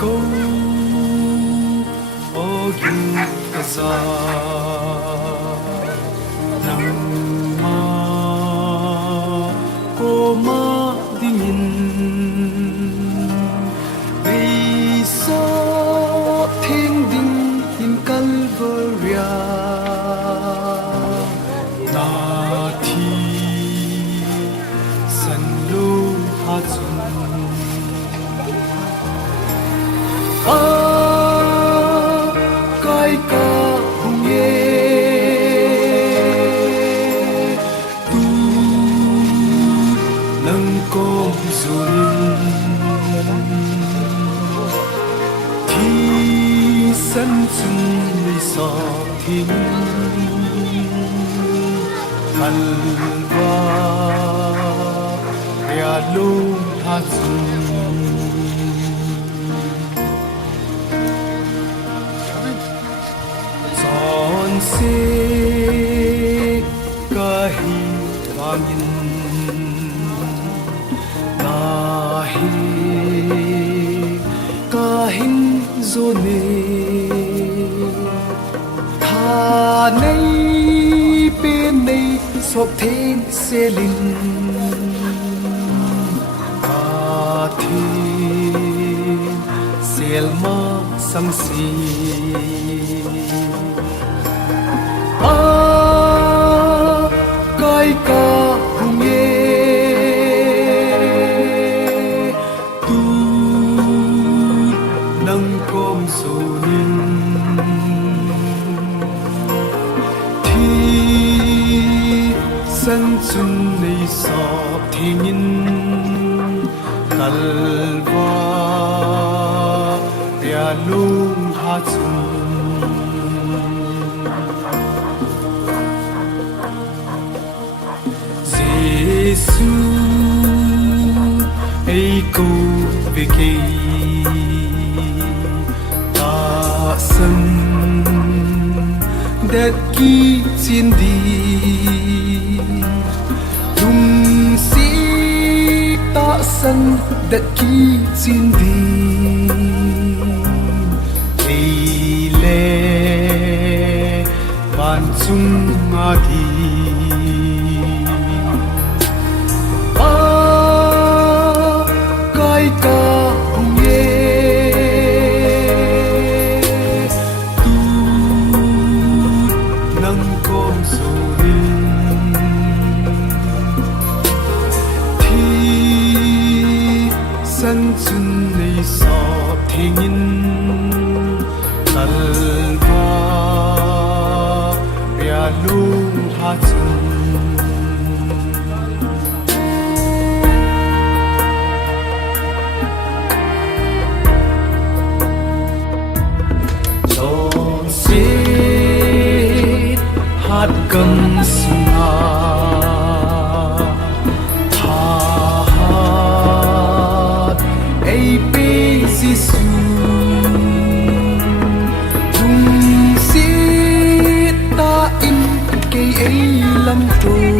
câu ô gin za nang ma cô ma dingin vì sao thiên đình in Calvaria na thi san lu ha chung cái ca hùng ye tu nâng công dồn thi sân chung đi so thiên hành va ya lu ha chung se kahin vangin nahi kahin zone tha nei bên nei sop then selin ka then selma samsi cái ca hùng ye tu nâng công số ninh thi sân chung này sọp thiên in calva ya lung ha chung Giêsu ấy câu về cây ta sân đất kỳ chiến đi tung sĩ ta sân đất kỳ chiến đi ấy lệ ban chung đi cái ca hùng ye tu nâng công số ninh thi sân chung này sọp thiên in calva ya lung ha chung hát cầm sunga hát hepi Giêsu tung sĩ ta in cây ấy lâm trôi